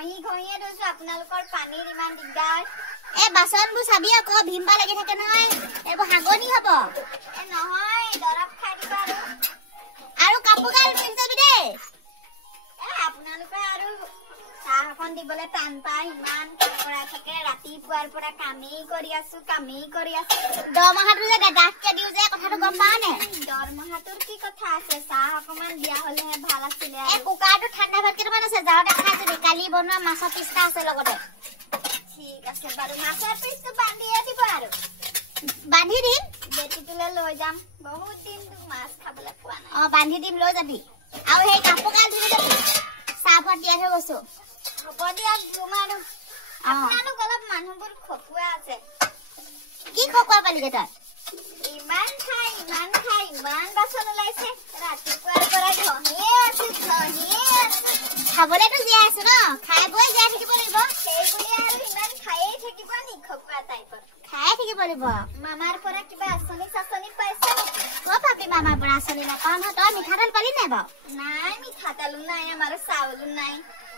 ঘঁহি ঘঁহিয়ে থৈছো আপোনালোকৰ পানীৰ ইমান দিগদাৰ এ বাচনবোৰ চাবি আকৌ ভিমবা লাগি থাকে নহয় এইবোৰ হাগনি হ'ব এ নহয় দৰব খাই দিবা আৰু কাপোৰ গাল ধুই যাবি দেই এ আপোনালোকে আৰু চাহ এখন দিবলৈ টান পায় ইমান কৰা থাকে ৰাতিপুৱাৰ পৰা কামেই কৰি আছো দৰমহাটো যে দাদাকে দিও যে কথাটো গম পাও নে দৰমহাটোৰ কি কথা আছে চাহ অকমান দিয়া হলেহে ভাল আছিলে এ কুকাৰটো ঠাণ্ডা ভাত কেইটামান আছে যাওঁতে খাইছিলি কালি বনোৱা মাছৰ পিষ্টা আছে লগতে ঠিক আছে বাৰু মাছৰ পিচটো বান্ধিয়ে দিব আৰু বান্ধি দিম বেটিটোলে লৈ যাম বহুত দিন মাছ খাবলৈ পোৱা নাই বান্ধি দিম লৈ যাবি আৰু সেই কাপোৰ গাল ধুই যাবি চাহ ভাত দিয়া থৈ গৈছো হ'ব দিয়া তোমাৰো আপোনালোক অলপ মানুহবোৰ খকুৱা আছে কি খকুৱা পালি তই ইমান খাই ইমান বাচন ওলাইছে ৰাতিপুৱাৰ পৰা ঘঁহিয়ে আছো খাবলেতো জীয়াই আছো ন খাই বৈ জীয়াই থাকিব লাগিব সেইবুলি আৰু ইমান খায়েই থাকিব নি খকুৱা টাইপৰ খাই থাকিব লাগিব মামাৰ পৰা কিবা আঁচনি চাচনি পাইছা ক'ত পাবি মামাৰ পৰা আঁচনি নাপাওঁ নহয় তই মিঠাতেল পালি নাই বাৰু নাই মিঠাতেলো নাই আমাৰ চাউলো নাই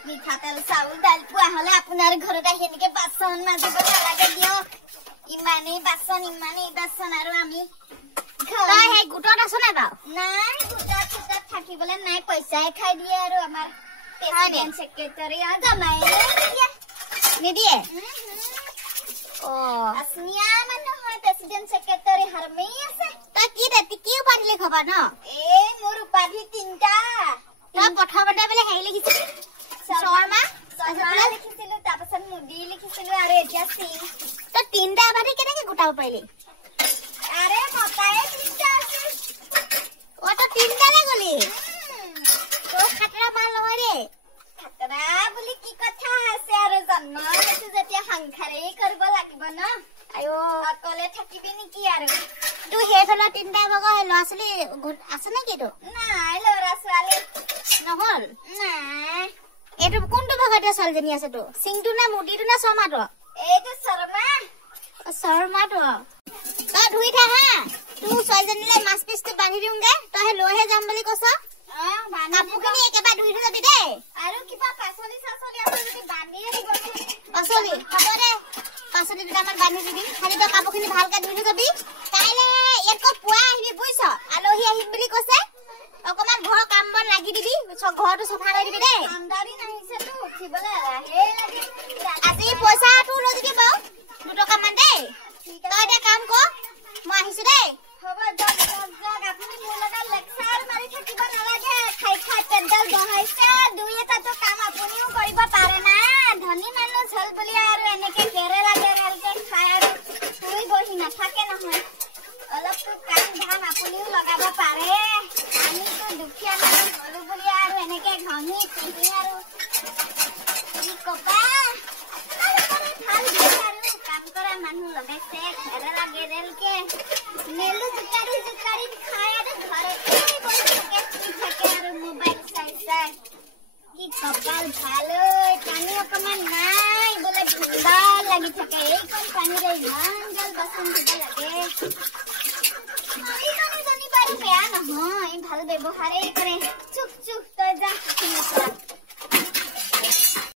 মিঠাতেল চাউল দাইল পোৱা হলে আপোনাৰ ঘৰত আহি এনেকে বাচন মাজিব নালাগে দিয়ক ইমানেই বাচন আৰু আমি তই সেই গোটত আছ নাই বাৰু নাই গোটত থাকিবলৈ নাই পইচাই খাই দিয়ে আৰু আমাৰ প্ৰেচিডেণ্ট ছেক্ৰেটাৰী জমাই নিদিয়ে আচনিয়া মানুহ হয় প্ৰেচিডেণ্ট ছেক্ৰেটাৰী হাৰমেই আছে তই কি উপাধি লিখবা ন এই মোৰ উপাধি 3টা তই প্ৰথমতে বোলে হেৰি লিখিছিলি শৰ্মা লিখিছিলো তাৰপিছত মোদী লিখিছিলো আৰু এতিয়া সিং তই 3টা উপাধি কেনেকে গোটাব পাৰিলি আৰে মতাই 3টা আছে তই 3টালে গলি তোৰ খাতৰা মাল নহয় ৰে খাতৰা বুলি কি কথা আছে আৰু জন্ম লৈছো যেতিয়া সংসাৰেই কৰিব লাগিব ন আয়ো অকলে থাকিবি নেকি আৰু তোৰ সেইফালৰ 3টা ভাগৰ ল'ৰা ছোৱালী আছে নেকি তোৰ নাই ল'ৰা ছোৱালী নহল নাই এইটো কোনটো ভাগতে ছোৱালীজনী আছে তোৰ সিংটো নে মোদীটো নে শৰ্মাটো এইটো শৰ্মাটো তই ধুই থাক হা তোৰ ছোৱালীজনীলৈ মাছ পিচটো বান্ধি দিওঁগে তই লৈহে যাম বুলি কৈছ কাপোৰখিনি একেবাৰে ধুই থৈ যাবি দেই আৰু কিবা পাচলি চাচলি আছে যদি বান্ধিয়ে দিব পাচলি হ'ব দে পাচলি দুটামান বান্ধি দিবি খালি তই কাপোৰখিনি ভালকে ধুই থৈ যাবি কাইলে ইয়াত পুৱা আহিবি বুজিছ আলহী আহিম বুলি কৈছে অকমান ঘৰৰ কাম বন লাগি দিবি ঘৰটো চফা কৰি দিবি দেই আমদানি নাহিছেতো উঠিবলৈ লাহে লাগে আজি পইচাটো লৈ দিবি বাৰু 2 টকামান দেই তই এতিয়া কাম কৰ মই আহিছো দেই হ'ব যাওক আপুনি মোৰ লগত লেকচাৰ মাৰি থাকিব নালাগে খাই পেটডাল বহাইছে 2-এটাটো কাম আপুনিও কৰিব পাৰে না ধনী মানুহ হ'ল বুলি আৰু এনেকে কেৰেলাকে খাই আৰু শুই বহি নাথাকে নহয় অলপতো কাম ধাম আপুনিও লগাব পাৰে আমিতো দুখীয়া মানুহ হলো বুলি আৰু এনেকে ঘঁহি পিন্ধি আৰু কি কবা ভাল আৰু কাম কৰা মানুহ লগাইছে কেৰেলাকে মেলু জোকাৰি খাই আৰু ঘৰতে বহি থাকে আৰু মোবাইল চাই কি কপাল ভাল পানী অকমান নাই বোলে ঠাণ্ডা লাগি থাকে এইকণ পানীৰে ইমান গাল বাচন দিব লাগে এইজনী বাৰু বেয়া নহয় ভাল ব্যৱহাৰেই কৰে চুপ তই যা